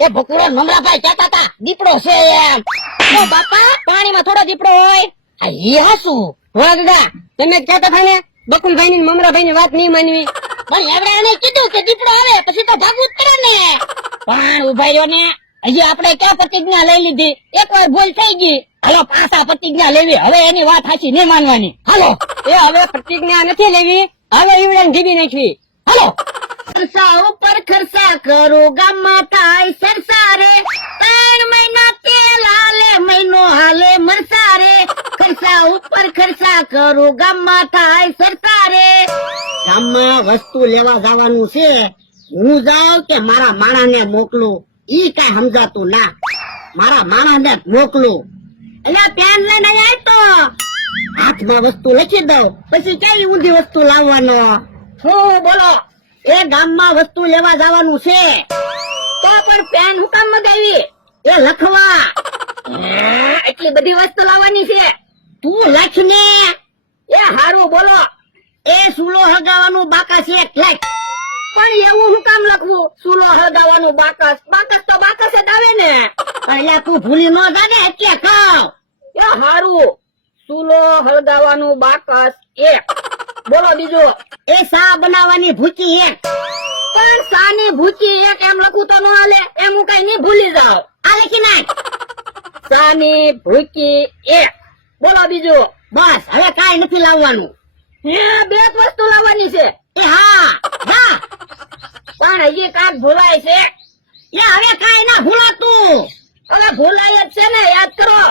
એ ભકુરો મમરાભાઈ કહેતા હતા દીપડો છે એમ. ઓ બાપા પાણીમાં થોડો દીપડો હોય. આ ઈ હાસુ વાહ દાદા તમે જ કહેતા હતા ને બકુલભાઈ ની મમરાભાઈ ની વાત નહીં માનવી. પણ એવડે એને કીધું કે દીપડો આવે પછી તો ભાગવું જ પડે ને. પણ ઉભા રહ્યો ને, હજી આપણે ક્યાં પ્રતિજ્ઞા લઈ લીધી, એકવાર ભૂલ થઈ ગઈ. હાલો પાછા પ્રતિજ્ઞા લેવી, હવે એની વાત સાચી નહીં માનવાની. હાલો એ હવે પ્રતિજ્ઞા નથી લેવી, હવે ઈવડાને જીબી નાખવી. હાલો. ખર્ચા ઉપર ખર્ચા કરું ગામમાં થાય સરસા રે, 3 મહિના તેલ હાલે મહિનો હાલે મરસા રે. ખર્ચા ઉપર ખર્ચા કરું ગામમાં થાય સરસા રે. ગામમાં વસ્તુ લેવા જવાનું છે, હું જાઉં કે મારા માણાને મોકલું ઈ કઈ સમજાતું ના. મારા માણાને મોકલું એટલે પેન લઈને આય તો હાથમાં વસ્તુ લખી દઉં, પછી કઈ ઊંધી વસ્તુ લાવવાનો. શું બોલો? એ ગામમાં વસ્તુ લેવા જવાનું છે તો પણ પેન હું કામ મગાવી? એ લખવા. એટલી બધી વસ્તુ લાવવાની છે? તું લખ ને. એ હારું બોલો. એ સુલો હગાવાનું બાકસ એક લખ. પણ એવું હું કામ લખવું? સુલો હગાવાનું બાકસ? બાકસ તો બાકસ જ આવે ને. એટલે તું ભૂલી ન જા ને એટલે કહું. એ હારું, સુલો હળગાવાનું બાકસ એક. બોલો બીજું. એ સા બનાવવાની ભૂચી એક. પણ સા ની ભૂચી એક એમ લખું તો ન હાલે, એમ હું કઈ નહીં ભૂલી જાવ. આ લખી નાખ. સા ની ભૂચી એક. બોલો બીજું. બસ હવે કઈ નથી લાવવાનું. બે જ વસ્તુ લાવવાની છે. એ હા જા. પણ હજી કાંક ભૂલાય છે. એ હવે કઈ ના ભૂલાતું. હવે ભૂલાય જ છે ને, યાદ કરો.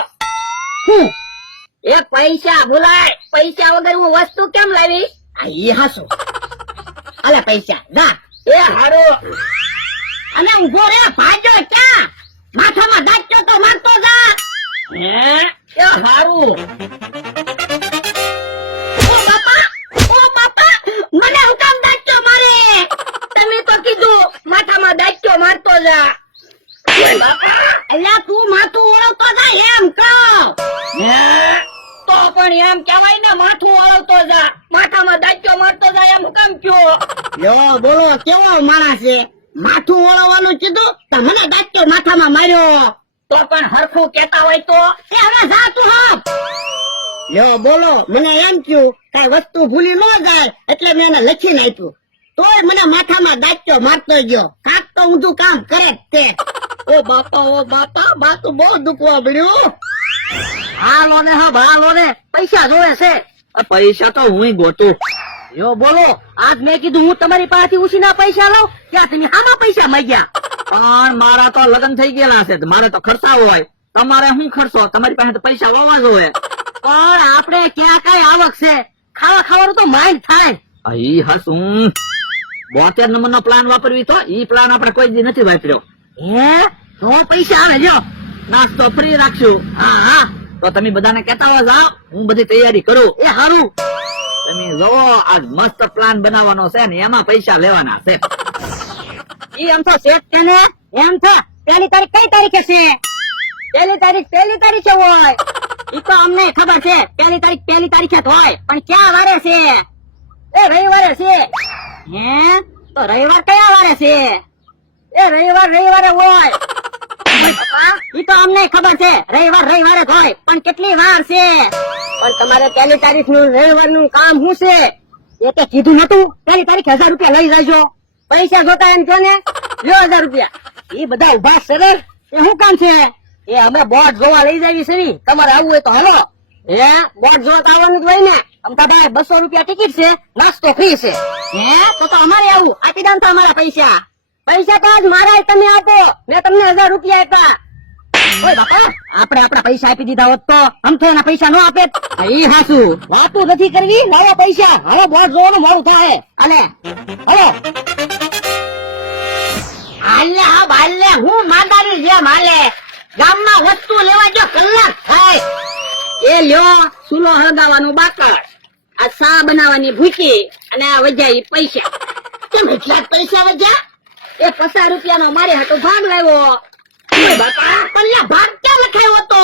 એ પૈસા ભૂલાય. પૈસા વગર હું વસ્તુ કેમ લાવી? ઈ હાસુ. અલે પૈસા જા. એ હારો. અને ઉભો રે, ભાજો ક્યાં? માથામાં દાચ્યો તો મારતો જા. એ હારું. ઓ બાપા મને હું કામ દાચ્યો મારે? તમે તો કીધું માથામાં દાચ્યો મારતો જા. અલ્યા તું માથું ઓળવતો જા એમ કહું. તો પણ એમ કહેવાય ને, માથું ઓળવતો જા, માથામાં દાચ્યો મારતો જા એમ કેમ કયો? યો બોલો કેવો માણસ છે? માથું ઓળવવાનું કીધું તો મને દાચ્યો માથામાં માર્યો. તો પણ હરખું કેતા હોય તો એ હવે જા તું હપ. યો બોલો મને એમ કયું કઈ વસ્તુ ભૂલી ન જાય એટલે મેં એને લખીને આપ્યું, તોય મને માથામાં દાચ્યો મારતો ગયો. કાક તો ઊંધું કામ કરે જ તે. ઓ બાપા બાતું બહુ દુખવા પડ્યું. હાલો ને હા ભાલો ને, પૈસા જોવે છે. પૈસા તો હું ગોતું. યો બોલો, આજ મેં કીધું હું તમારી પાસેથી ઉછીના પૈસા લઉં, ત્યાં તમે આમાં પૈસા માંગ્યા. પણ મારા તો લગ્ન થઈ ગયેલા છે, મારે તો ખર્ચા હોય. તમારે શું ખર્ચો? તમારી પાસે તો પૈસા લાવવા જોઈએ. પણ આપણે ક્યાં કઈ આવક છે? ખાવાનું તો માઇન્ડ થાય. ઈ હસું 72 નંબરનો પ્લાન વાપરવી તો ઈ પ્લાન આપણે કોઈ દી નથી વાપર્યો. હે તો પૈસા આવે જો, નાસ્તો ફ્રી રાખશું. હા તો તમે બધાને કહેતા હોય જાઓ, હું બધી તૈયારી કરું. એ હારું. તમે જોવો આજ મસ્ત પ્લાન બનાવવાનો છે ને એમાં પૈસા લેવાના છે. ઈ એમ તો સેટ છે ને, એમ છે. પહેલી તારીખ કઈ તારીખે છે? પહેલી તારીખે હોય. ઈ તો અમને ખબર છે, પહેલી તારીખે જ હોય. પણ ક્યાં વારે છે? એ રવિવારે છે. હે તો રવિવાર કયા વારે છે? એ રવિવારે હોય. ઈ તો અમને ખબર છે, રવિવારે જ હોય. પણ કેટલી વાર છે? પણ તમારે પહેલી તારીખ નું રવિવાર નું કામ શું છે? એ તો કીધું નતું. પહેલી તારીખે 1000 રૂપિયા લઈ જાયજો. પૈસા જોતા એમ કહો ને, લ્યો 1000 રૂપિયા. એ બધા ઉભા છે રે, એ શું કામ છે? એ અમે બોટ જોવા લઈ જાવી છે. તમારે આવવું હોય તો હાલો. હે બોટ જોવા આવવાનું જ હોય ને. અમદાવાદ 200 રૂપિયા ટિકિટ છે, નાસ્તો ફ્રી છે. હે તો અમારે આવું. આપી દો તો અમારા પૈસા તો આજ મારા તમે આપો. મેં તમને 1000 રૂપિયા આપ્યા. ઓય બાપા, આપણે આપણા પૈસા આપી દીધા હોત તો આમ તો એના પૈસા નો આપે. ઈ હાસુ વાતું નથી કરવી. લાવો પૈસા. હવે બોટ જોવાનું મોડું થાય. હાલે હલો હાલે હું માદારી જેમ હાલે. ગામમાં વસ્તુ લેવા જો કલાક થાય. એ લ્યો સુલો હળગાવાનું બાકર, આ સા બનાવવાની ભૂકી અને આ વજાઈ પૈસા. કેમ એટલા પૈસા વજ્યા? એ 50 રૂપિયાનો મારે હાટો ભાગ લાવ્યો. બાપા પણ ભાગ ક્યાં લખાયો હતો?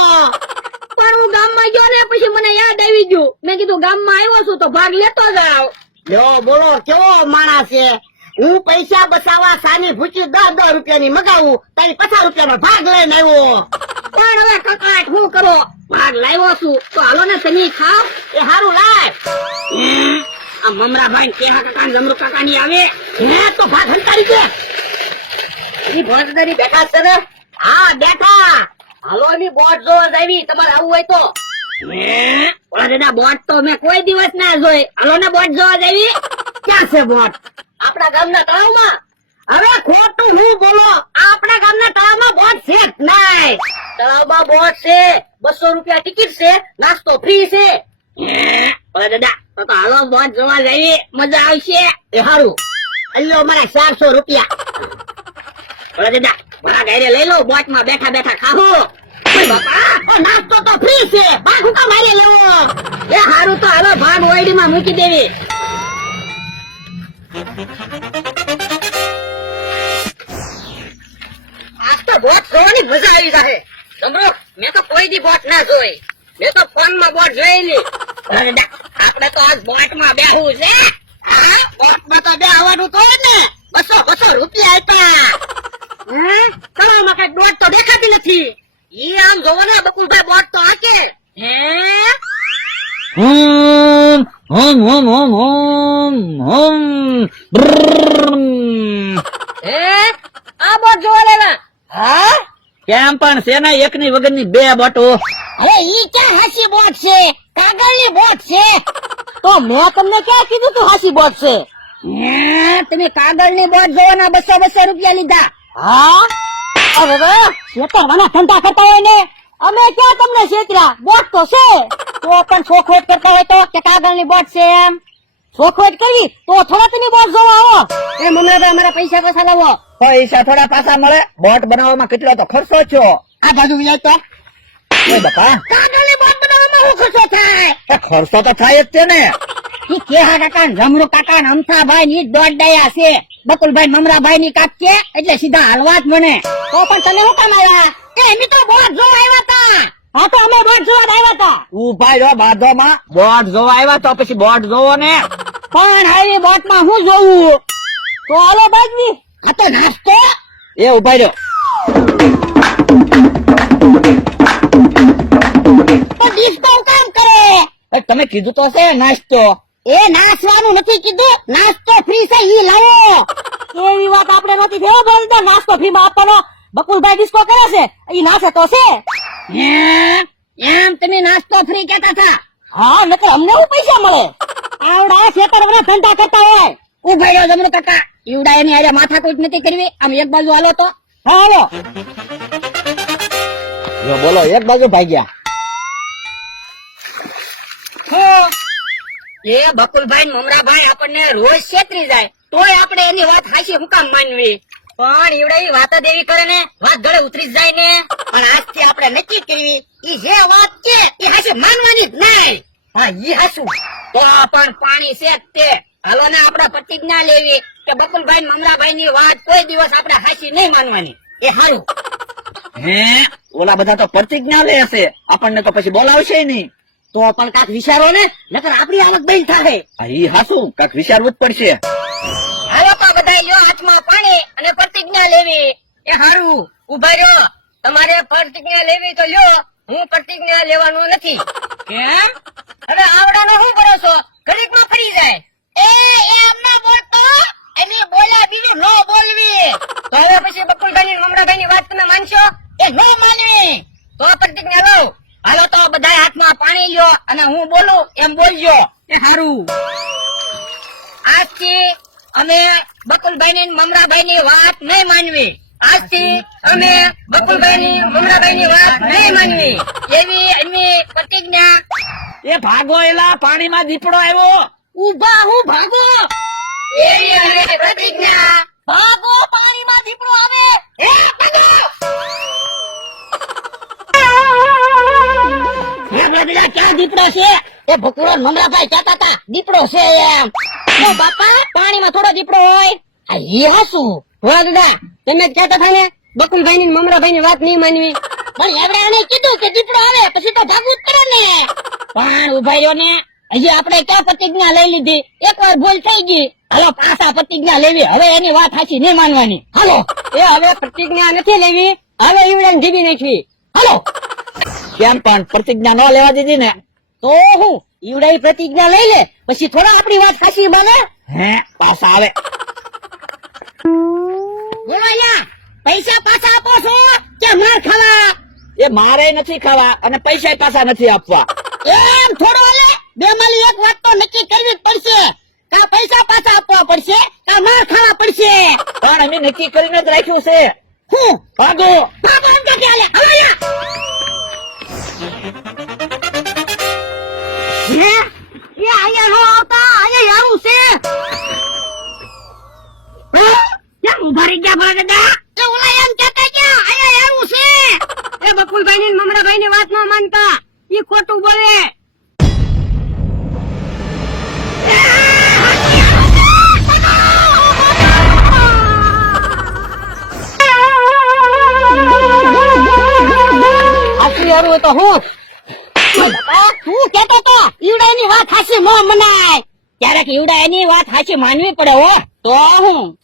પણ હું ગામમાં ગયો ને પછી મને યાદ આવી ગયું. મેં કીધું ગામમાં આવ્યો છું તો ભાગ લેતો જાવ. લ્યો બોલો કેવો માણસ છે? હું પૈસા બચાવવા સાની ભૂચી 10 રૂપિયાની મગાવું તારી 50 રૂપિયાનો ભાગ લઈને આવ્યો. પણ હવે કકાટ હું કરો? ભાગ લાવ્યો છું તો હાલો ને તમે ખાવ. એ હારું લાય. આ મમરાભાઈ કેહા કાકા જમરૂ કાકા ની આવે હે તો ભાગ હંતારી દે. ઈ ભોંસદારી બેઠા છે ને? હા બેઠા. હાલો એની બોટ જોવા જાવી તમારે આવવું હોય તો. ઓલા દાદા બોટ તો મેં કોઈ દિવસ ના જોઈ. હાલો ને બોટ જોવા જાવી. ક્યાં છે બોટ? આપણા ગામના તળાવમાં. હવે ખોટું હું બોલો, આપણા ગામના તળાવમાં બોટ છે જ નહીં. તળાવમાં બોટ છે, 200 રૂપિયા ટિકિટ છે, નાસ્તો ફ્રી છે. ઓલા દાદા તો હાલો બોટ જોવા જાવી, મજા આવશે. એ હારું અલ્યો મારા 400 રૂપિયા. ઓલા દાદા મારા ઘરે લઈ લો, બોટ માં બેઠા બેઠા ખાહો. બાપા નાસ્તો તો ફ્રી છે, ભાગ હું કામ આલે લેવો? એ હારું તો હાલો ભાગ ઓયડી માં મૂકી દેવી. આજ તો બોટ જોવાની મજા આવી જાહે. જમરો મેં તો કોઈ દી બોટ ના જોઈ. મેં તો ફોન માં બોટ જોયેલી. આપણે તો આજ બોટ માં બેહવું છે. હા બોટમાં તો બે આવવાનું તો ને 200 રૂપિયા આપ્યા. તળાવમાં કઈ બોટ તો દેખાતી નથી. ઈ આમ જોવો ને બકુલભાઈ બોટ તો આકે. હે હમ હમ હમ હમ હમ હમ બ્રમ. હે આ બોટ જોવા લેવા. હા કેમ પણ છે ને એકની વગરની બે બોટો. હવે ઈ ક્યાં હાસી બોટ છે? કાગળની બોટ છે. તો મેં તમને ક્યાં કીધું તું હાસી બોટ છે? તમે કાગળની બોટ જોવાના 200 રૂપિયા લીધા. હા અરે વાહ, શેતરવાના ધંધા કરતા હોય ને અમે ક્યાં તમને શેતર્યા? બોટ તો છે. તો પણ શોખવટ કરતા હોય તો કે કાગળની બોટ છે એમ શોખવટ કરવી તો થોડા તેની બોટ જોવા આવો. એ મમરાભાઈ અમારા પૈસા પાછા લાવો. પૈસા થોડા પાછા મળે, બોટ બનાવવામાં કેટલો તો ખર્ચો થયો. આ બાજુ વિચાર તો ઓય બાપા, કાગળની બોટ બનાવવામાં શું ખર્ચો થાય? એ ખર્ચો તો થાય જ છે ને. ઈ કેહા કાકા જમરૂ કાકા ને અમથાભાઈ ની દોડ દયા છે. બકુલભાઈ મમરાભાઈ ની કાક છે એટલે સીધા હાલવા જ મને. તો પણ તમે શું કામ આવ્યા? એ એમ તો બોટ જોવા આવ્યા તા. હા તો અમે બોટ જોવા આવ્યા હતા. ઉભા રહ્યો બાધોમાં, બોટ જોવા આવ્યા તો પછી બોટ જોવો ને. પણ આવી બોટ માં શું જોવું? તો હાલો બાજવી. આ તો નાસ્તો. એ ઉભા રહ્યો. તો ડિસ્કો કામ કરે. એ તમે કીધું તો છે નાસ્તો. એ નાસવાનું નથી કીધું, નાસ્તો ફ્રી છે ઈ લાવો. એવી વાત આપણે નથી થયો બોલતો. નાસ્તો ફ્રી માં આપવાનો. બકુલભાઈ ડિસ્કો કરે છે, ઈ નાસે તો છે. હે એમ તમે નાસ્તો ફ્રી કહેતા હતા? હા નકર અમને શું પૈસા મળે? આવડા શેતરવાના ધંધા કરતા હોય. ઉભા રહ્યો જમરૂ કાકા, ઈવડા એની હારે માથાકૂટ નથી કરવી. આમ એક બાજુ હાલો તો. હા હાલો. જો બોલો, એક બાજુ ભાગ્યા. એ બકુલભાઈ મમરાભાઈ આપણને રોજ છેતરી જાય તોય આપણે એની વાત હાચી હું કામ માનવી? પણ એવડે ઈ વાત જ એવી કરે ને વાત ગળે ઉતરી જ જાય ને. પણ આજથી આપણે નક્કી કરવી, ઈ જે વાત છે એ હાચી માનવાની જ નહીં. હા ઈ હાચું. તો પણ પાણી છે જ તે. હાલો ને આપણે પ્રતિજ્ઞા લેવી કે બકુલભાઈ મમરાભાઈ ની વાત કોઈ દિવસ આપણે હાચી નહીં માનવાની. એ હારું. હે ઓલા બધા તો પ્રતિજ્ઞા લે છે, આપણને તો પછી બોલાવશે નહીં. તો પણ કાક વિચારો ને નકર આપણી આવક બંધ થાય. આ ઈ હાસું કાક વિચારવું જ પડશે. હાલો તો બધા લ્યો હાથમાં પાણી અને પ્રતિજ્ઞા લેવી. એ હારું ઉભા રહ્યો. તમારે પ્રતિજ્ઞા લેવી તો લ્યો, હું પ્રતિજ્ઞા લેવાનું નથી. કેમ? હવે આવડાનો શું કરો છો? ઘડીકમાં ફરી જાય. એ એમ ના બોલતો, એની બોલ્યા બીજું નો બોલવી. તો હવે પછી બકુલભાઈ ની મમરાભાઈ ની વાત તમે માનશો? એ નો માનવી. તો પ્રતિજ્ઞા લો. હાલો તો બધા હાથમાં પાણી લ્યો અને હું બોલું એમ બોલજો. એ હારું. આજથી અમે બકુલભાઈ ની મમરાભાઈ ની વાત નહીં માનવી. આજથી અમે બકુલભાઈ ની મમરાભાઈ ની વાત નહીં માનવી. એવી એમની પ્રતિજ્ઞા. એ ભાગો, એલા પાણીમાં દીપડો આવ્યો. ઉભા હું ભાગો. એવી અમે પ્રતિજ્ઞા. ભાગો, પાણીમાં દીપડો આવે. એ ભાગો. પેલા ક્યાં દીપડો છે? એ ભકુરો મમરાભાઈ કહેતા હતા દીપડો છે એમ. ઓ બાપા પાણીમાં થોડો દીપડો હોય. આ ઈ હાસું. વાહ દાદા તમે જ કહેતા હતા ને બકુલભાઈ ની મમરાભાઈ ની વાત નહીં માનવી. પણ એવડે એને કીધું કે દીપડો આવે પછી તો ભાગવું જ પડે ને. પણ ઉભા રહ્યો ને હજી આપણે ક્યાં પ્રતિજ્ઞા લઈ લીધી? એકવાર ભૂલ થઈ ગઈ, હાલો પાછા પ્રતિજ્ઞા લેવી. હવે એની વાત સાચી નહીં માનવાની. હાલો. એ હવે પ્રતિજ્ઞા નથી લેવી, હવે ઈવડાને જીવી નાખવી. હાલો. કેમ પણ પ્રતિજ્ઞા ન લેવા દીધી ને? તો હું ઈવડાઈ પ્રતિજ્ઞા લઈ લે, પછી થોડા આપણી વાત સાચી બને. હે પાછા આવે. બોલો અહીંયા, પૈસા પાછા આપો છો કે માર ખાવા? એ મારે નથી ખાવા અને પૈસા પાછા નથી આપવા. એમ થોડો હાલે. બે માલી એક વાત તો નક્કી કરવી જ પડશે. કા પૈસા પાછા આપવા પડશે, કા માર ખાવા પડશે. પણ અમે નક્કી કરીને જ રાખ્યું છે. હું ભાગો. બાબા એમ કે હાલે. હવે અહીંયા. હે? એ અહીંયા નો આવતા, અહીંયા આવું છે. કેમ ઉભા રહી ગયા મારા દાદા? એ ઓલા એમ કહેતા ગયા અહીંયા આવું છે. એ બકુલભાઈ ની મમરાભાઈ ની વાત ન માનતા, ઈ ખોટું બોલે. આટલી હારું તો હું તું કેતો તો ઈવડાની વાત હાચી ન મનાય. ક્યારેક ઈવડા એની વાત હાચી માનવી પડે હો. તો હું